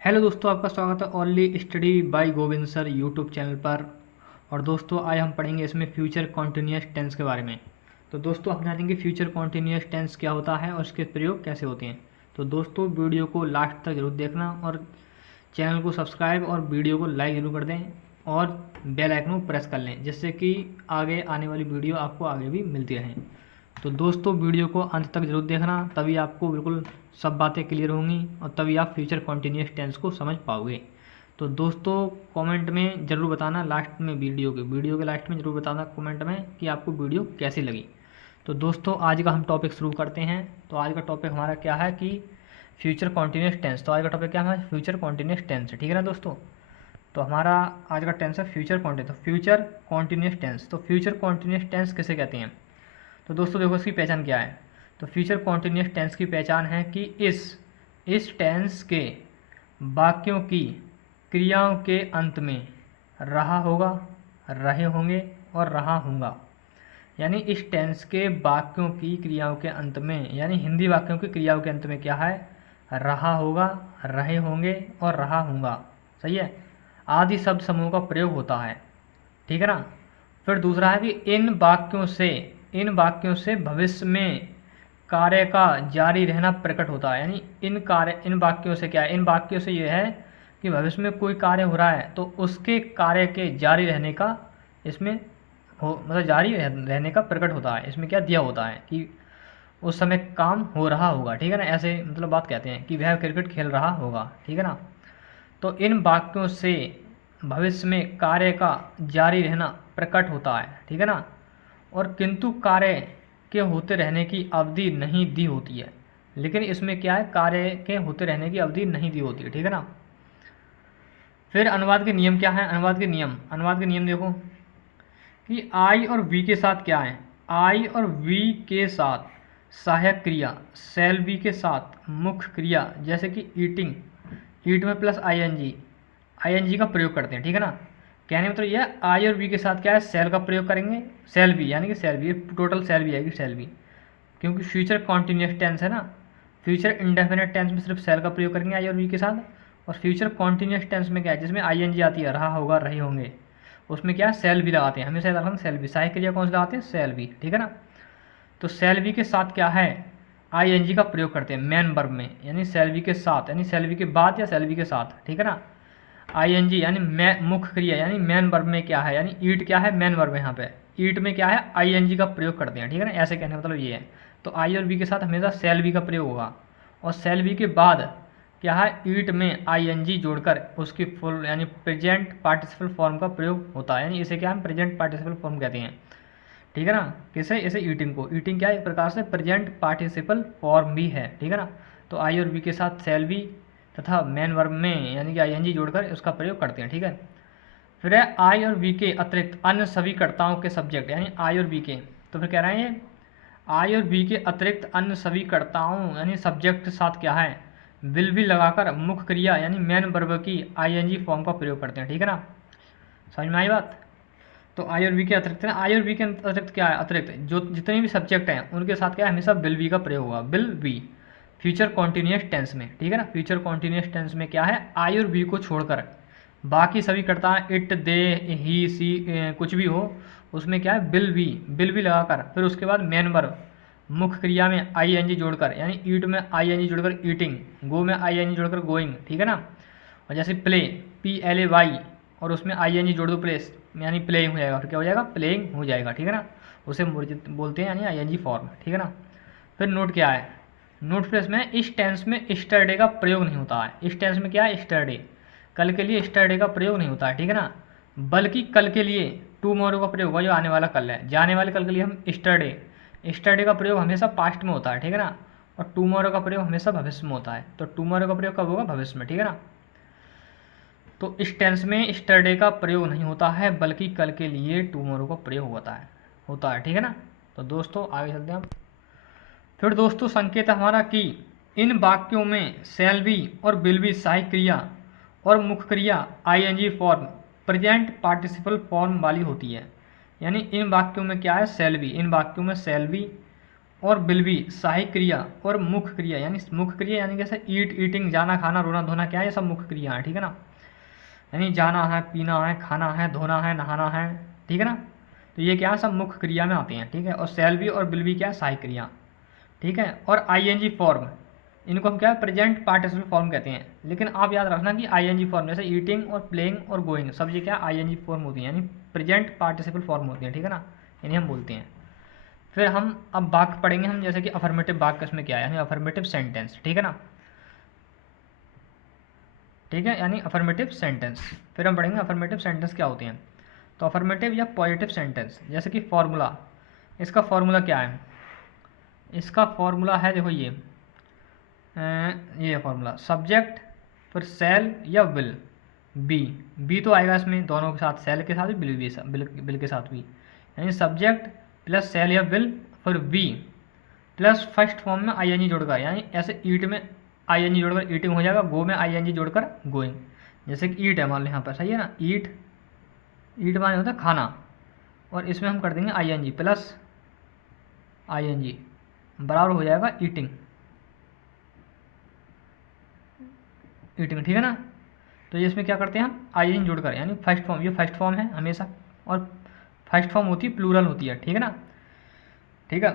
Hello दोस्तों, आपका स्वागत है only study bye Govind sir YouTube channel पर। और दोस्तों आज हम पढ़ेंगे इसमें फ्यूचर कॉन्टिन्यूस टेंस के बारे में। तो दोस्तों हम जानेंगे फ्यूचर कॉन्टिन्यूस टेंस क्या होता है और इसके प्रयोग कैसे होते हैं। तो दोस्तों वीडियो को लास्ट तक जरूर देखना और चैनल को सब्सक्राइब और वीडियो को लाइक जरूर कर दें और बेल आइकन को प्रेस कर लें, जिससे कि आगे आने वाली वीडियो आपको आगे भी मिलती रहें। तो दोस्तों वीडियो को अंत तक जरूर देखना, तभी आपको बिल्कुल सब बातें क्लियर होंगी और तभी आप फ्यूचर कॉन्टिन्यूस टेंस को समझ पाओगे। तो दोस्तों कमेंट में ज़रूर बताना, लास्ट में वीडियो के लास्ट में ज़रूर बताना कमेंट में कि आपको वीडियो कैसी लगी। तो दोस्तों आज का हम टॉपिक शुरू करते हैं। तो आज का टॉपिक हमारा क्या है कि फ्यूचर कॉन्टिन्यूस टेंस। तो आज का टॉपिक क्या है? फ्यूचर कॉन्टिन्यूस टेंस, ठीक है ना दोस्तों। तो हमारा आज का टेंस है फ्यूचर कॉन्टिन्यूस। तो फ्यूचर कॉन्टिन्यूस टेंस, तो फ्यूचर कॉन्टिन्यूस टेंस किसे कहते हैं? तो दोस्तों देखो इसकी पहचान क्या है। तो फ्यूचर कॉन्टिन्यूस टेंस की पहचान है कि इस टेंस के वाक्यों की क्रियाओं के अंत में रहा होगा, रहे होंगे और रहा होगा। यानी इस टेंस के वाक्यों की क्रियाओं के अंत में, यानी हिंदी वाक्यों की क्रियाओं के अंत में क्या है? रहा होगा, रहे होंगे और रहा होगा। सही है, आदि शब्द समूह का प्रयोग होता है, ठीक है ना। फिर दूसरा है कि इन वाक्यों से भविष्य में कार्य का जारी रहना प्रकट होता है। यानी इन वाक्यों से क्या है? इन वाक्यों से यह है कि भविष्य में कोई कार्य हो रहा है तो उसके कार्य के जारी रहने का इसमें मतलब जारी रहने का प्रकट होता है। इसमें क्या दिया होता है कि उस समय काम हो रहा होगा, ठीक है ना। ऐसे मतलब बात कहते हैं कि वह क्रिकेट खेल रहा होगा, ठीक है ना। तो इन वाक्यों से भविष्य में कार्य का जारी रहना प्रकट होता है, ठीक है ना। और किंतु कार्य के होते रहने की अवधि नहीं दी होती है। लेकिन इसमें क्या है? कार्य के होते रहने की अवधि नहीं दी होती है, ठीक है ना। फिर अनुवाद के नियम क्या है? अनुवाद के नियम देखो कि आई और वी के साथ क्या है? आई और वी के साथ सहायक क्रिया, सेल बी के साथ मुख्य क्रिया जैसे कि ईटिंग, ईट में प्लस आईएनजी का प्रयोग करते हैं, ठीक है ना। कहने मतलब यह आई और बी के साथ क्या है? सेल का प्रयोग करेंगे, सेल बी यानी कि shall be, total shall be आएगी, सेल बी, क्योंकि फ्यूचर कॉन्टिन्यूस टेंस है ना। फ्यूचर इंडेफिनिट टेंस में सिर्फ सेल का प्रयोग करेंगे आई और बी के साथ, और फ्यूचर कॉन्टिन्यूस टेंस में क्या है? जिसमें आईएनजी आती है, रहा होगा, रहे होंगे, उसमें क्या है? सेल बी लगाते हैं, हमेशा लगाते हैं सेल बी। सहायक क्रिया कौन सी लगाते हैं? सेल बी, ठीक है ना। तो सेल बी के साथ क्या है? आईएनजी का प्रयोग करते हैं मेन वर्ब में, यानी सेल बी के साथ, यानी सेल बी के बाद या सेल बी के साथ, ठीक है ना। आईएनजी यानी मुख्य क्रिया, यानी मेन वर्ब में क्या है? यानी ईट क्या है? मेन वर्ब है यहाँ पे। ईट में क्या है? आईएनजी का प्रयोग करते हैं, ठीक है ना। ऐसे कहने का मतलब ये है। तो आई और बी के साथ हमेशा सेल बी का प्रयोग होगा, और सेल बी के बाद क्या है? ईट में आईएनजी जोड़कर उसकी फुल यानी प्रेजेंट पार्टिसिपल फॉर्म का प्रयोग होता है। यानी इसे क्या हम प्रेजेंट पार्टिसिपल फॉर्म कहते हैं, ठीक है ना। किसे? इसे ईटिंग को। ईटिंग क्या है? एक प्रकार से प्रेजेंट पार्टिसिपल फॉर्म भी है, ठीक है ना। तो आई और बी के साथ सेल बी तथा मेन वर्ब में यानी कि आईएनजी जोड़कर उसका प्रयोग करते हैं, ठीक है। फिर है आई और बी के अतिरिक्त अन्य सभी कर्ताओं के सब्जेक्ट, यानी आई और बी के। तो फिर कह रहे हैं आई और बी के अतिरिक्त अन्य सभी कर्ताओं यानी सब्जेक्ट के साथ क्या है? विल भी लगाकर मुख्य क्रिया यानी मेन वर्ब की आईएनजी फॉर्म का प्रयोग करते हैं, ठीक है ना। समझ में आई बात? तो आई और बी के अतिरिक्त ना, आई और बी के अतिरिक्त क्या है? अतिरिक्त जो जितने भी सब्जेक्ट हैं उनके साथ क्या है? हमेशा विल बी का प्रयोग होगा, will be future continuous tense में, ठीक है ना। फ्यूचर कॉन्टिन्यूस टेंस में क्या है? आई और बी को छोड़कर बाकी सभी कर्ता इट, दे, ही, सी, कुछ भी हो, उसमें क्या है? विल बी लगाकर फिर उसके बाद मेन वर्ब मुख्य क्रिया में आईएनजी जोड़कर, यानी ईट में आईएनजी जोड़कर ईटिंग, गो में आईएनजी जोड़कर गोइंग, ठीक है ना। और जैसे प्ले, PLAY, और उसमें आईएनजी जोड़ दो प्लेस, यानी प्लेइंग हो जाएगा। फिर क्या हो जाएगा? प्लेइंग हो जाएगा, ठीक है ना। उसे बोलते हैं यानी आईएनजी फॉर्म, ठीक है ना। फिर नोट क्या है? नोट प्लेस में इस टेंस में स्टरडे का प्रयोग नहीं होता है। इस टेंस में क्या है? स्टरडे, कल के लिए स्टरडे का प्रयोग नहीं होता है, ठीक है ना। बल्कि कल के लिए टुमारो का प्रयोग होगा, जो आने वाला कल है। जाने वाले कल के लिए हम स्टरडे का प्रयोग हमेशा पास्ट में होता है, ठीक है ना। और टुमारो का प्रयोग हमेशा भविष्य में होता है। तो टुमारो का प्रयोग कब होगा? भविष्य में, ठीक है ना। तो इस टेंस में स्टरडे का प्रयोग नहीं होता है, बल्कि कल के लिए टुमारो का प्रयोग होता है, ठीक है ना। तो दोस्तों आगे चलते हैं हम। फिर दोस्तों संकेत हमारा कि इन वाक्यों में शैल बी और विल बी सहायक क्रिया और मुख्य क्रिया ING form present participle form वाली होती है। यानी इन वाक्यों में क्या है? शैल बी, इन वाक्यों में शैल बी और विल बी सहायक क्रिया और मुख्य क्रिया, यानी मुख्य क्रिया यानी जैसे ईट, ईटिंग, जाना, खाना, रोना, धोना, क्या है, ये सब मुख्य क्रिया है, ठीक है ना। यानी जाना है, पीना है, खाना है, धोना है, नहाना है, ठीक है ना। तो ये क्या है, सब मुख्य क्रिया में आते हैं, ठीक है। और शैल बी और विल बी क्या है, सहायक क्रिया, ठीक है। और आईएनजी फॉर्म, इनको हम क्या है, प्रेजेंट पार्टिसिपल फॉर्म कहते हैं। लेकिन आप याद रखना कि आईएनजी फॉर्म जैसे ईटिंग और प्लेइंग और गोइंग, सब ये क्या आईएनजी फॉर्म होती है, यानी प्रेजेंट पार्टिसिपल फॉर्म होती है, ठीक है ना, इन्हें हम बोलते हैं। फिर हम अब वाक्य पढ़ेंगे हम, जैसे कि अफर्मेटिव वाक्य इसमें क्या है, यानी अफर्मेटिव सेंटेंस, ठीक है ना, ठीक है, यानी अफर्मेटिव सेंटेंस। फिर हम पढ़ेंगे अफर्मेटिव सेंटेंस क्या होते हैं। तो अफर्मेटिव या पॉजिटिव सेंटेंस, जैसे कि फॉर्मूला, इसका फॉर्मूला क्या है, इसका फॉर्मूला है, देखो ये फॉर्मूला, सब्जेक्ट फिर सेल या विल, बी तो आएगा इसमें दोनों के साथ, सेल के साथ भी, बिल के साथ भी, यानी सब्जेक्ट प्लस सेल या विल फिर बी प्लस फर्स्ट फॉर्म में आईएनजी जोड़कर, यानी ऐसे ईट में आईएनजी जोड़कर ईटिंग हो जाएगा, गो में आईएनजी जोड़कर गोइंग। जैसे कि ईट है मान लो यहाँ पर, सही है ना, ईट, ईट माने होता है खाना, और इसमें हम कर देंगे आईएनजी प्लस आईएनजी बराबर हो जाएगा ईटिंग, ईटिंग, ठीक है ना। तो ये इसमें क्या करते हैं हम, आईएनजी जोड़कर, यानी फर्स्ट फॉर्म, ये फर्स्ट फॉर्म है हमेशा, और फर्स्ट फॉर्म होती है प्लूरल होती है, ठीक है ना, ठीक है।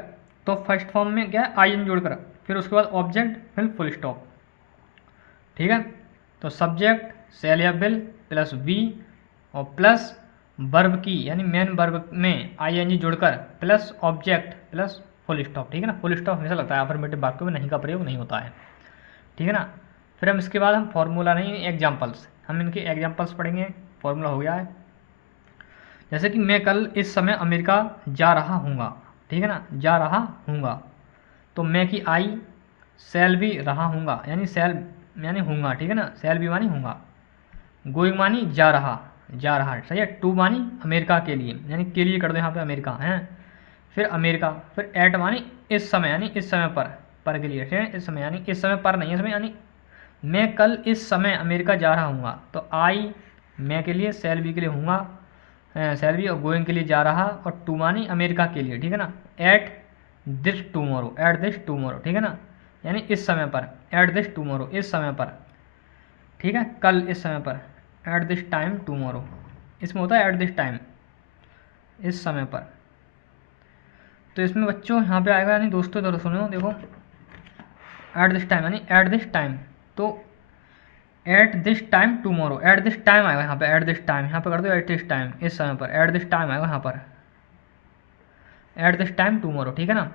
तो फर्स्ट फॉर्म में क्या है, आईएनजी जोड़कर, फिर उसके बाद ऑब्जेक्ट फिर फुल स्टॉप, ठीक है। तो सब्जेक्ट सेल या विल प्लस बी और प्लस वर्ब की, यानी मेन वर्ब में आईएनजी जोड़कर plus object plus full stop, ठीक है ना। फुल स्टॉप हमेशा लगता है, अफर्मेटिव वाक्यों में नहीं का प्रयोग नहीं होता है, ठीक है ना। फिर हम इसके बाद हम फॉर्मूला नहीं, एग्जाम्पल्स, हम इनके एग्जाम्पल्स पढ़ेंगे। फॉर्मूला हो गया है, जैसे कि मैं कल इस समय अमेरिका जा रहा हूँगा, ठीक है ना, जा रहा हूँगा। तो मैं की आई, सेल भी रहा हूँगा, यानी सेल यानी हूँगा, ठीक है ना, सेल भी मानी हूँगा, गोइंग मानी जा रहा, जा रहा, सही है। टू मानी अमेरिका के लिए, यानी के लिए कर दो यहाँ पे अमेरिका है, फिर अमेरिका, फिर एट मानी इस समय, यानी इस समय पर के लिए, ठीक है, इस समय, यानी इस समय पर नहीं, इसमें यानी मैं कल इस समय अमेरिका जा रहा हूँगा। तो आई मैं के लिए, सेल बी के लिए हूँगा, सेल बी, और गोइंग के लिए जा रहा, और टू मानी अमेरिका के लिए, ठीक है ना, at this tomorrow, at this tomorrow, ठीक है ना, यानी इस समय पर, एट दिस टूमोरो, इस समय पर, ठीक है, कल इस समय पर, एट दिस टाइम टूमोरो, इसमें होता है एट दिस टाइम, इस समय पर। तो इसमें बच्चों यहाँ पे आएगा, यानी दोस्तों इधर सुनो, देखो एट दिस टाइम, यानी एट दिस टाइम, तो eight this time tomorrow, eight this time आएगा यहाँ पे, एट दिस टाइम, यहाँ पे कर दो एट दिस टाइम, इस समय पर, एट दिस टाइम आएगा यहाँ पर, एट दिस टाइम टूमोरो, ठीक है ना।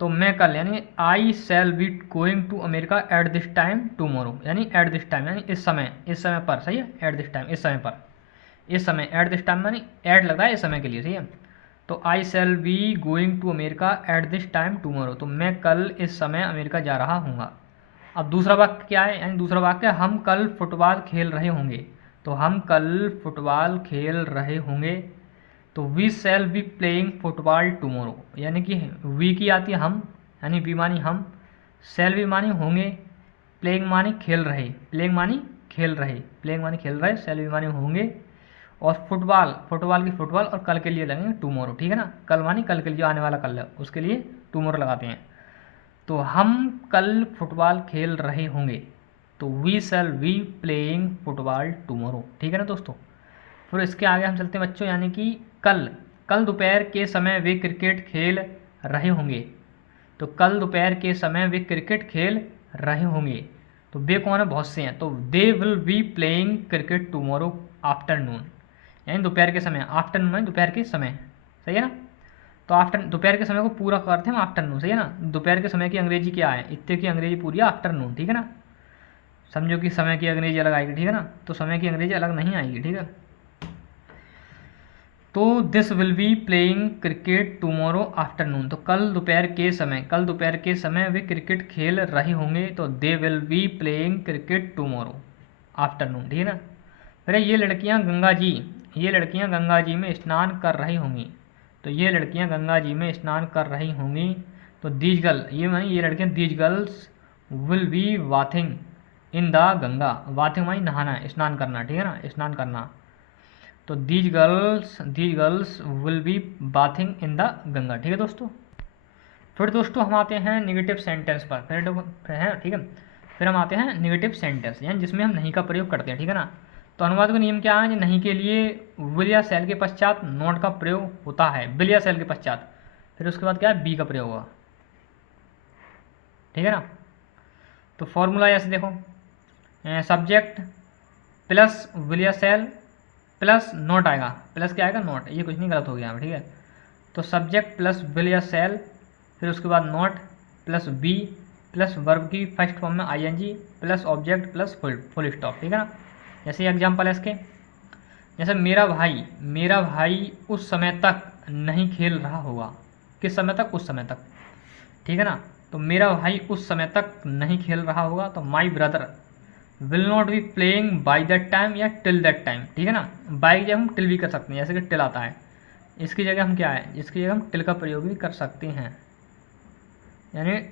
तो मैं कल, यानी I shall be going to America at this time tomorrow, यानी एट दिस टाइम, यानी इस समय पर, सही है, एट दिस टाइम, इस समय पर, इस समय, एट दिस टाइम यानी एट लगता है इस समय के लिए, सही है। तो I shall be going to America at this time tomorrow, तो मैं कल इस समय अमेरिका जा रहा हूँगा। अब दूसरा वाक्य क्या है, यानी दूसरा वाक्य, हम कल फुटबॉल खेल रहे होंगे। तो हम कल फुटबॉल खेल रहे होंगे, तो we shall be playing football tomorrow, यानी कि वी की आती है हम, यानी वी मानी हम, सेल बी मानी होंगे, प्लेइंग मानी खेल रहे, प्लेइंग मानी खेल रहे, प्लेइंग मानी खेल रहे, सेल बी मानी होंगे, और फुटबॉल, फुटबॉल की फुटबॉल, और कल के लिए लगेंगे टुमारो, ठीक है ना, कल मानी कल के लिए, जो आने वाला कल है उसके लिए टुमारो लगाते हैं। तो हम कल फुटबॉल खेल रहे होंगे, तो we shall be playing football tomorrow, ठीक है ना दोस्तों। फिर इसके आगे हम चलते हैं बच्चों, यानी कि कल दोपहर के समय वे क्रिकेट खेल रहे होंगे। तो कल दोपहर के समय वे क्रिकेट खेल रहे होंगे, तो वे कौन है, बहुत से हैं, तो they will be playing cricket tomorrow afternoon, यानी दोपहर के समय, आफ्टरनून है दोपहर के समय, सही है ना। तो आफ्टर, दोपहर के समय को पूरा करते हैं हम आफ्टरनून, सही है ना। दोपहर के समय की अंग्रेजी क्या है, इतने की अंग्रेजी पूरी है आफ्टरनून, ठीक है ना। समझो कि समय की अंग्रेजी अलग आएगी, ठीक है ना, तो समय की अंग्रेजी अलग नहीं आएगी, ठीक है। तो this will be playing cricket tomorrow afternoon, तो कल दोपहर के समय वे क्रिकेट खेल रहे होंगे, तो they will be playing cricket tomorrow afternoon, ठीक है ना। फिर ये लड़कियां गंगा जी में स्नान कर रही होंगी, तो ये लड़कियां गंगा जी में स्नान कर रही होंगी, तो दीज गर्ल, ये मानी ये लड़कियां, these girls will be bathing in the Ganga, bathing मानी नहाना, स्नान करना, ठीक है ना, स्नान करना। तो these girls will be bathing in the Ganga, ठीक है दोस्तों। फिर दोस्तों हम आते हैं नेगेटिव सेंटेंस पर, फिर है ठीक है। फिर हम आते हैं नेगेटिव सेंटेंस, यानी जिसमें हम नहीं का प्रयोग करते हैं, ठीक है ना। तो अनुवाद का नियम क्या है कि नहीं के लिए विल या सेल के पश्चात नॉट का प्रयोग होता है, विल या सेल के पश्चात, फिर उसके बाद क्या है, बी का प्रयोग होगा, ठीक है ना। तो फॉर्मूला ऐसे देखो, सब्जेक्ट प्लस विल या सेल प्लस नॉट आएगा, प्लस क्या आएगा, नॉट, ये कुछ नहीं गलत हो गया यहाँ पे, ठीक है। तो सब्जेक्ट प्लस विल या सेल, फिर उसके बाद not plus be plus verb की फर्स्ट फॉर्म में ING plus object plus full stop, ठीक है ना। जैसे एग्जांपल है इसके, जैसे मेरा भाई उस समय तक नहीं खेल रहा होगा, किस समय तक, उस समय तक, ठीक है ना। तो मेरा भाई उस समय तक नहीं खेल रहा होगा, तो my brother will not be playing by that time या टिल दैट टाइम, ठीक है ना। बाई की जगह हम टिल भी कर सकते हैं, जैसे कि टिल आता है, इसकी जगह हम क्या है, इसकी जगह हम टिल का प्रयोग भी कर सकते हैं, यानी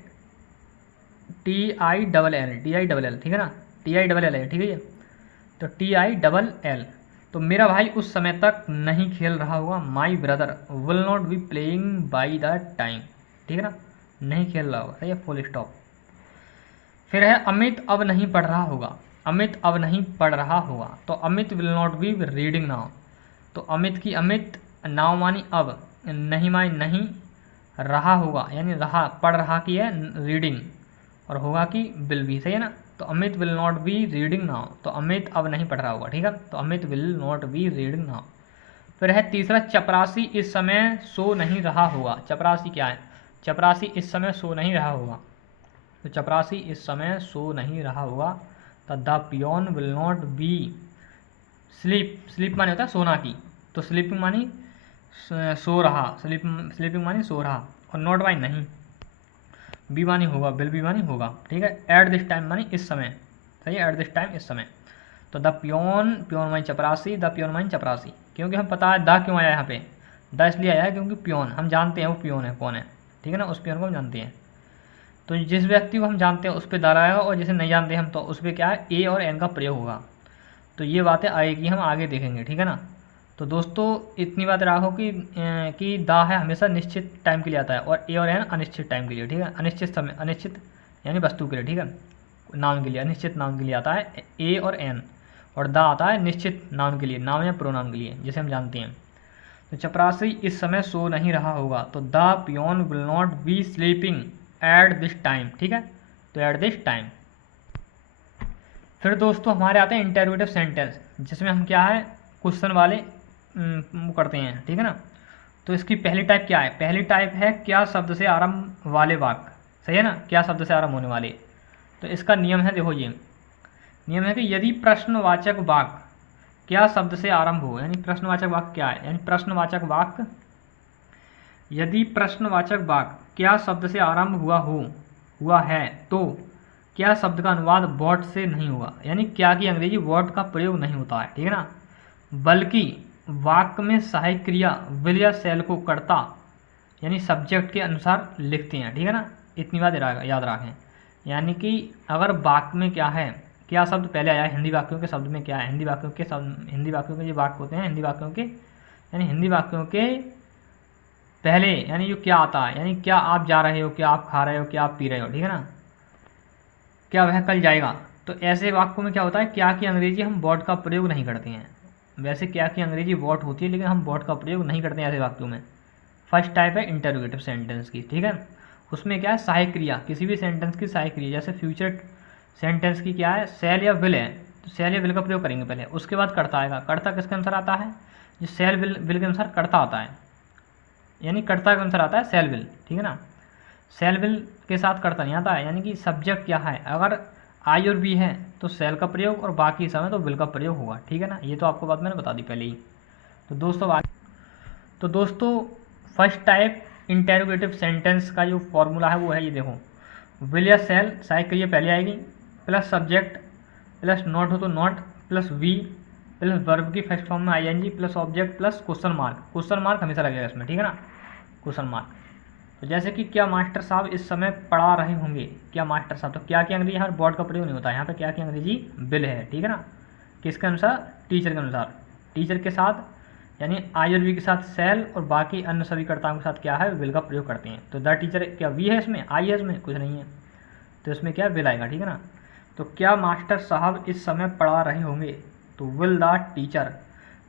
TILL, ठीक है ना, TILL है, ठीक है ये। तो TILL, तो मेरा भाई उस समय तक नहीं खेल रहा होगा, my brother will not be playing by the time, ठीक है ना, नहीं खेल रहा होगा, सही है, फुल स्टॉप। फिर है अमित अब नहीं पढ़ रहा होगा, अमित अब नहीं पढ़ रहा होगा, तो Amit will not be reading now, तो अमित की अमित, नाउ मानी अब, नहीं मानी नहीं, रहा होगा यानी रहा, पढ़ रहा की है रीडिंग, और होगा कि विल भी, सही है ना। तो Amit will not be reading now, तो अमित अब नहीं पढ़ रहा होगा, ठीक है, तो Amit will not be reading now. फिर है तीसरा, चपरासी इस समय सो नहीं रहा होगा, चपरासी क्या है, चपरासी इस समय सो नहीं रहा होगा, तो चपरासी इस समय सो नहीं रहा होगा, तो the peon will not be sleep, sleep माने होता है सोना की, तो स्लीपिंग मानी सो रहा, स्लीपिंग मानी सो रहा, और नॉट बाई नहीं, बी मानी होगा, विल बी मानी होगा, ठीक है। एट दिस टाइम मानी इस समय, सही है, एट दिस टाइम इस समय। तो द पियोन, पियोन मानी चपरासी, द पियोन मानी चपरासी, क्योंकि हम पता है द क्यों आया यहाँ पे, द इसलिए आया है क्योंकि पियोन हम जानते हैं वो पियोन है, कौन है, ठीक है ना, उस पियोन को हम जानते हैं। तो जिस व्यक्ति को हम जानते हैं उस पर द आएगा, और जिसे नहीं जानते हम तो उस पर क्या है, ए और एन का प्रयोग होगा। तो ये बातें आएगी, हम आगे देखेंगे, ठीक है ना। तो दोस्तों इतनी बात रखो कि द है हमेशा निश्चित टाइम के लिए आता है, और ए और एन अनिश्चित टाइम के लिए, ठीक है, अनिश्चित समय, अनिश्चित यानी वस्तु के लिए, ठीक है, नाउन के लिए, अनिश्चित नाउन के लिए आता है ए और एन, और द आता है निश्चित नाउन के लिए, नाउन या प्रोनाउन के लिए, जिसे हम जानते हैं। तो चपरासी इस समय सो नहीं रहा होगा, तो the peon will not be sleeping at this time, ठीक है, तो एट दिस टाइम। फिर दोस्तों हमारे आते हैं इंटरोगेटिव सेंटेंस, जिसमें हम क्या है, क्वेश्चन वाले वो करते हैं, ठीक है ना। तो इसकी पहली टाइप क्या है, पहली टाइप है क्या शब्द से आरंभ वाले वाक्य, सही है ना, क्या शब्द से आरंभ होने वाले। तो इसका नियम है, देखो ये नियम है कि यदि प्रश्नवाचक वाक्य क्या शब्द से आरंभ हो, यानी प्रश्नवाचक वाक्य क्या है, यानी प्रश्नवाचक वाक्य, यदि प्रश्नवाचक वाक्य क्या शब्द से आरंभ हुआ है, तो क्या शब्द का अनुवाद वॉट से नहीं होगा, यानी क्या की अंग्रेजी वॉट का प्रयोग नहीं होता है, ठीक है ना, बल्कि वाक्य में सहायक क्रिया विल या सेल को कर्ता यानी सब्जेक्ट के अनुसार लिखते हैं, ठीक है ना, इतनी बात याद रखें। यानी कि अगर वाक्य में क्या है, क्या शब्द पहले आया है, हिंदी वाक्यों के शब्द में क्या है, हिंदी वाक्यों के जो वाक्य होते हैं, हिंदी वाक्यों के पहले यानी जो क्या आता है, यानी क्या आप जा रहे हो, क्या आप खा रहे हो, क्या आप पी रहे हो, ठीक है ना, क्या वह कल जाएगा। तो ऐसे वाक्यों में क्या होता है, क्या की अंग्रेजी हम वॉट का प्रयोग नहीं करते हैं, वैसे क्या की अंग्रेजी वॉट होती है लेकिन हम वॉट का प्रयोग नहीं करते हैं ऐसे वाक्यों में। फर्स्ट टाइप है इंटरोगेटिव सेंटेंस की, ठीक है, उसमें क्या है, सहायक क्रिया, किसी भी सेंटेंस की सहायक क्रिया, जैसे फ्यूचर सेंटेंस की क्या है, सेल या विल है, तो सेल या विल का प्रयोग करेंगे पहले, उसके बाद कर्ता आएगा। कर्ता किसके अनुसार आता है, जो सेल विल के अनुसार कर्ता आता है, यानी कर्ता के अनुसार आता है सेल विल, ठीक है ना, सेल विल के साथ कर्ता नहीं आता है। यानी कि सब्जेक्ट क्या है, अगर आई और बी है तो सेल का प्रयोग, और बाकी समय तो विल का प्रयोग होगा, ठीक है ना, ये तो आपको बात मैंने बता दी पहले ही। तो दोस्तों फर्स्ट टाइप इंटेरोगेटिव सेंटेंस का जो फॉर्मूला है वो है, ये देखो, विल या सेल सहायक क्रिया पहले आएगी, प्लस सब्जेक्ट, प्लस नॉट हो तो not, plus be, plus verb की फर्स्ट फॉर्म में ING, plus object, plus question mark हमेशा लगेगा इसमें, ठीक है ना, क्वेश्चन मार्क। तो जैसे कि क्या मास्टर साहब इस समय पढ़ा रहे होंगे, क्या मास्टर साहब, तो क्या की अंग्रेजी यहाँ पर बोर्ड का प्रयोग नहीं होता है, यहाँ पे क्या की अंग्रेजी विल है, ठीक है ना, किसके अनुसार, टीचर के अनुसार, टीचर के साथ यानी आई और वी के साथ सेल और बाकी अन्य सभी कर्ताओं के साथ क्या है, विल का प्रयोग करते हैं। तो द टीचर क्या वी है इसमें, आई है इसमें, कुछ नहीं है, तो इसमें क्या विल आएगा, ठीक है ना। तो क्या मास्टर साहब इस समय पढ़ा रहे होंगे, तो will the teacher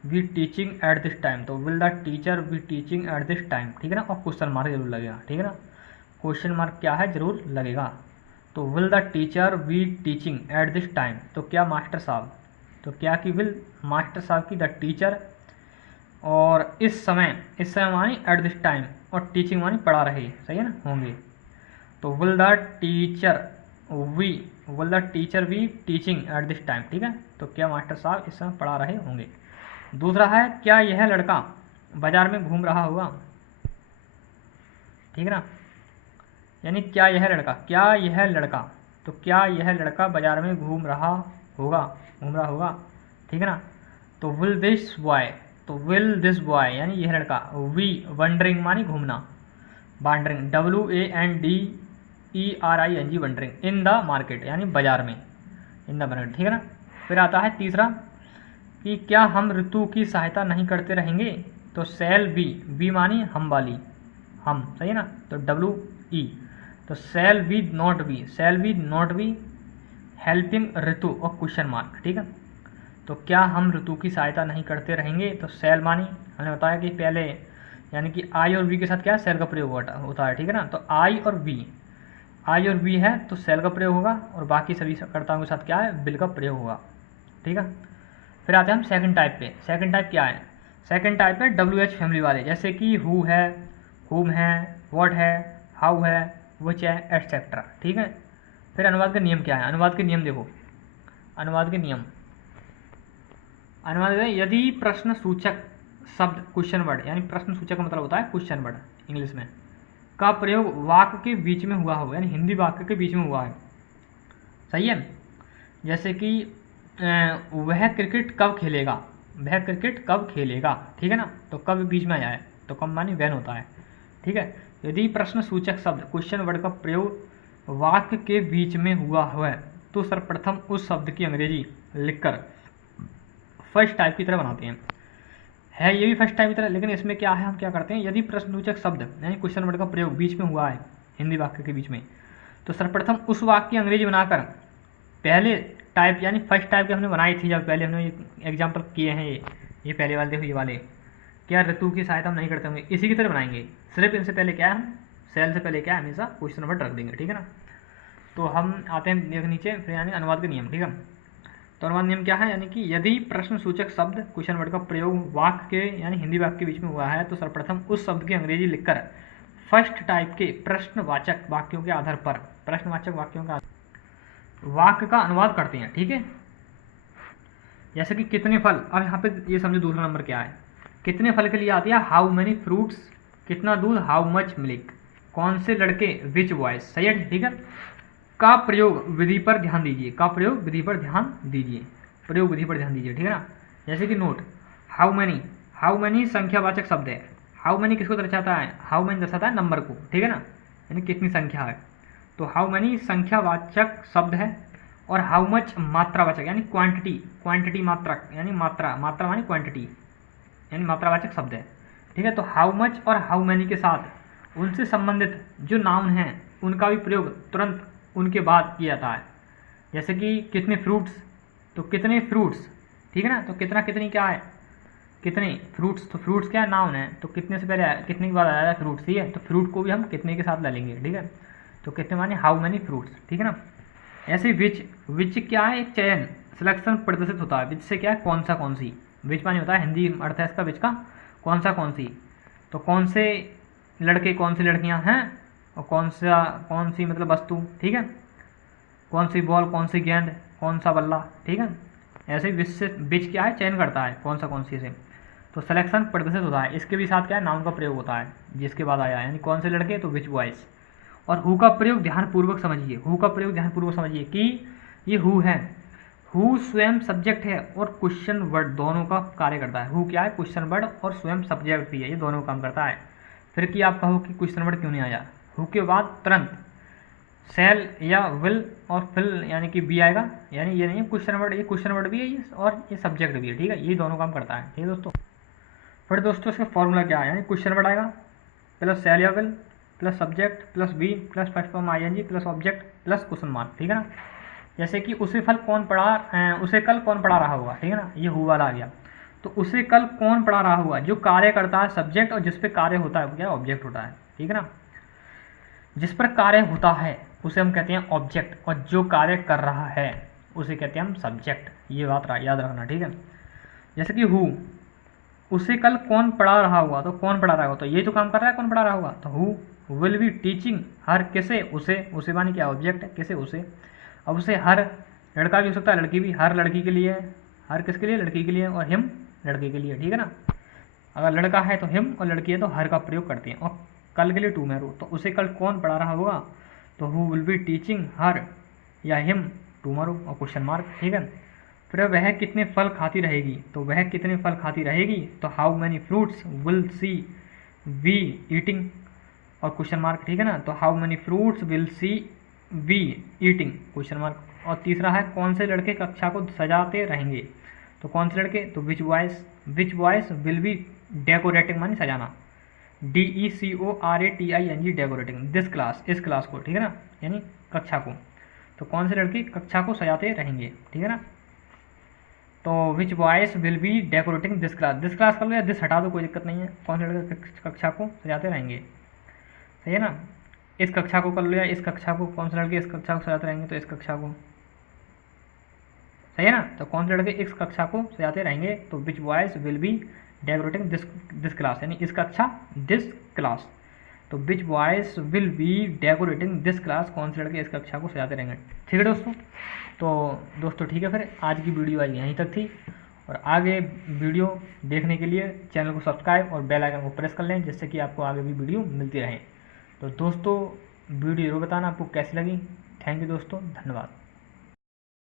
be teaching at this time, तो will the teacher be teaching at this time, ठीक है ना। और क्वेश्चन मार्क जरूर लगेगा, ठीक है ना, क्वेश्चन मार्क क्या है, जरूर लगेगा। तो will the teacher be teaching at this time, तो क्या मास्टर साहब, तो क्या कि विल मास्टर साहब की द टीचर, और इस समय मानी एट दिस टाइम, और टीचिंग मानी पढ़ा रहे, सही है ना, होंगे। तो will the teacher be teaching at this time, ठीक है। तो क्या मास्टर साहब इस समय पढ़ा रहे होंगे। दूसरा है क्या यह लड़का बाजार में घूम रहा होगा, ठीक है ना, यानी क्या यह लड़का, तो क्या यह लड़का बाजार में घूम रहा होगा, ठीक है ना। तो विल दिस बॉय, यानी यह लड़का, वी वंडरिंग मानी घूमना, wandering WANDERING wondering, in the market यानी बाजार में, इन द मार्केट, ठीक है ना। फिर आता है तीसरा कि क्या हम ऋतु की सहायता नहीं करते रहेंगे, तो सेल बी मानी हम वाली, हम, सही है ना, तो WE, तो shall we not be helping Ritu और क्वेश्चन मार्क, ठीक है। तो क्या हम ऋतु की सहायता नहीं करते रहेंगे, तो सेल मानी हमने बताया कि पहले यानी कि आई और वी के साथ क्या सेल का प्रयोग होता है, ठीक है ना। तो आई और वी है तो सेल का प्रयोग होगा, और बाकी सभी कर्ताओं के साथ क्या है, विल का प्रयोग होगा, ठीक है। फिर आते हैं हम सेकंड टाइप पे। सेकंड टाइप क्या है, सेकंड टाइप है WH फैमिली वाले, जैसे कि हु है, हुम है, व्हाट है, हाउ है, विच है, एटसेट्रा, ठीक है। फिर अनुवाद का नियम क्या है, अनुवाद के नियम देखो, अनुवाद के नियम, अनुवाद यदि प्रश्न सूचक शब्द क्वेश्चन वर्ड, यानी प्रश्न सूचक का मतलब होता है क्वेश्चन वर्ड इंग्लिश में, का प्रयोग वाक्य के बीच में हुआ हो, यानी हिंदी वाक्य के बीच में हुआ है, सही है। जैसे कि वह क्रिकेट कब खेलेगा, ठीक है ना, तो कब बीच में आया है, तो कब मानी वैन होता है, ठीक है। यदि प्रश्न सूचक शब्द क्वेश्चन वर्ड का प्रयोग वाक्य के बीच में हुआ है तो सर्वप्रथम उस शब्द की अंग्रेजी लिखकर फर्स्ट टाइप की तरह बनाते हैं, है ये भी फर्स्ट टाइप की तरह, लेकिन इसमें क्या है, हम क्या करते हैं, यदि प्रश्नसूचक शब्द यानी क्वेश्चन वर्ड का प्रयोग बीच में हुआ है हिंदी वाक्य के बीच में, तो सर्वप्रथम उस वाक्य की अंग्रेजी बनाकर पहले टाइप यानी फर्स्ट टाइप के हमने बनाई थी, जब पहले हमने एग्जाम्पल किए हैं, ये पहले वाले देखो, ये वाले क्या ऋतु की सहायता हम नहीं करते होंगे, इसी की तरह बनाएंगे, सिर्फ इनसे पहले क्या है, हम सेल से पहले क्या है, हमेशा क्वेश्चन वर्ड रख देंगे, ठीक है ना। तो हम आते हैं नीचे, फिर यानी अनुवाद के नियम, ठीक है। तो अनुवाद नियम क्या है, यानी कि यदि प्रश्न सूचक शब्द क्वेश्चन वर्ड का प्रयोग वाक्य के यानी हिंदी वाक्य के बीच में हुआ है तो सर्वप्रथम उस शब्द की अंग्रेजी लिखकर फर्स्ट टाइप के प्रश्नवाचक वाक्यों के आधार पर प्रश्नवाचक वाक्यों का वाक्य का अनुवाद करते हैं, ठीक है। जैसे कि कितने फल, अब यहाँ पे ये समझो दूसरा नंबर क्या है, कितने फल के लिए आती है हाउ मेनी फ्रूट्स, कितना दूध हाउ मच मिल्क, कौन से लड़के विच बॉयज, सही है, ठीक है। का प्रयोग विधि पर ध्यान दीजिए, का प्रयोग विधि पर ध्यान दीजिए, प्रयोग विधि पर ध्यान दीजिए, ठीक है ना। जैसे कि नोट हाउ मैनी संख्यावाचक शब्द है, हाउ मैनी किसको दर्शाता है, हाउ मैनी दर्शाता है नंबर को, ठीक है ना, यानी कितनी संख्या है। तो हाउ मैनी संख्यावाचक शब्द है, और हाउ मच मात्रावाचक यानी क्वांटिटी मात्रक यानी मात्रा मानी क्वांटिटी यानी मात्रावाचक शब्द है, ठीक है। तो हाउ मच और हाउ मैनी के साथ उनसे संबंधित जो नाउन हैं उनका भी प्रयोग तुरंत उनके बाद किया जाता है। जैसे कि कितने फ्रूट्स, तो कितने फ्रूट्स, ठीक है ना, तो कितना कितनी क्या है, कितने फ्रूट्स, तो फ्रूट्स क्या है, नाउन है, तो कितने से पहले कितने के बाद आया है फ्रूट्स, ठीक है। तो फ्रूट को भी हम कितने के साथ ले लेंगे, ठीक है। तो कितने माने हाउ मैनी फ्रूट्स, ठीक है ना। ऐसे विच क्या है, एक चयन सिलेक्शन प्रदर्शित होता है, विच से क्या है, कौन सा कौन सी, विच माने होता है हिंदी अर्थ है इसका विच का कौन सा कौन सी, तो कौन से लड़के कौन सी लड़कियां हैं, और कौन सी मतलब वस्तु, ठीक है, कौन सी बॉल कौन सी गेंद कौन सा बल्ला, ठीक है। ऐसे विच क्या है, चयन करता है कौन सा कौन सी से, तो सिलेक्शन प्रदर्शित होता है, इसके भी साथ क्या है, नाउन का प्रयोग होता है जिसके बाद आया, यानी कौन से लड़के, तो विच बॉयज। और हु का प्रयोग ध्यानपूर्वक समझिए, हु का प्रयोग ध्यानपूर्वक समझिए कि ये हु है, हु स्वयं सब्जेक्ट है और क्वेश्चन वर्ड दोनों का कार्य करता है। हु क्या है, क्वेश्चन वर्ड और स्वयं सब्जेक्ट भी है, ये दोनों काम करता है। फिर कि आप कहो कि क्वेश्चन वर्ड क्यों नहीं आया, हु के बाद तुरंत सेल या विल और फिल यानी कि बी आएगा, यानी ये नहीं है क्वेश्चन वर्ड, ये क्वेश्चन वर्ड भी है ये और ये सब्जेक्ट भी है, ठीक है, ये दोनों काम करता है, ठीक है दोस्तों। फिर दोस्तों इसका फॉर्मूला क्या है, यानी क्वेश्चन बढ़ाएगा plus shall will plus subject plus be plus first form ING plus object plus question mark, ठीक है ना। जैसे कि उसे कल कौन पढ़ा रहा होगा, ठीक है ना, ये हु वाला आ गया। तो उसे कल कौन पढ़ा रहा होगा, जो कार्य करता है सब्जेक्ट, और जिस पे कार्य होता है वो क्या ऑब्जेक्ट होता है, ठीक है ना। जिस पर कार्य होता है उसे हम कहते हैं ऑब्जेक्ट, और जो कार्य कर रहा है उसे कहते हैं हम सब्जेक्ट। ये बात याद रखना, ठीक है। जैसे कि हु, उसे कल कौन पढ़ा रहा होगा, तो कौन पढ़ा रहा होगा, तो ये तो काम कर रहा है, कौन पढ़ा रहा होगा, तो हु विल बी टीचिंग हर, किसे, उसे माने क्या ऑब्जेक्ट है, किसे, उसे। अब उसे हर, लड़का भी हो सकता है, लड़की भी, हर लड़की के लिए, हर किसके लिए, लड़की के लिए, और हिम लड़के के लिए, ठीक है ना। अगर लड़का है तो हिम और लड़की है तो हर का प्रयोग करते हैं। और कल के लिए टुमारो, तो उसे कल कौन पढ़ा रहा होगा, तो हु विल बी टीचिंग हर या हिम टुमारो और क्वेश्चन मार्क, ठीक है। फिर वह कितने फल खाती रहेगी, तो वह कितने फल खाती रहेगी, तो how many fruits will she be eating और क्वेश्चन मार्क, ठीक है ना। तो how many fruits will she be eating question mark. और तीसरा है कौन से लड़के कक्षा को सजाते रहेंगे, तो कौन से लड़के, तो which boys will be decorating, मानी सजाना, DECORATING डेकोरेटिंग दिस क्लास, इस क्लास को, ठीक है ना, यानी कक्षा को। तो कौन से लड़के कक्षा को सजाते रहेंगे, ठीक है ना। तो which boys will be decorating this class कर लो या दिस हटा दो, कोई दिक्कत नहीं है। कौन से लड़के कक्षा को सजाते रहेंगे, सही है ना। इस कक्षा को कर लो या इस कक्षा को, कौन से लड़के इस कक्षा को सजाते रहेंगे, तो इस कक्षा को, सही है ना। तो कौन से लड़के इस कक्षा को सजाते रहेंगे, तो which boys will be decorating this class, यानी इस कक्षा, दिस क्लास। तो which boys will be decorating this class, कौन से लड़के इस कक्षा को सजाते रहेंगे, ठीक है दोस्तों। तो दोस्तों ठीक है, फिर आज की वीडियो आज यहीं तक थी, और आगे वीडियो देखने के लिए चैनल को सब्सक्राइब और बेल आइकन को प्रेस कर लें, जिससे कि आपको आगे भी वीडियो मिलती रहे। तो दोस्तों वीडियो जरूर बताना आपको कैसी लगी। थैंक यू दोस्तों, धन्यवाद।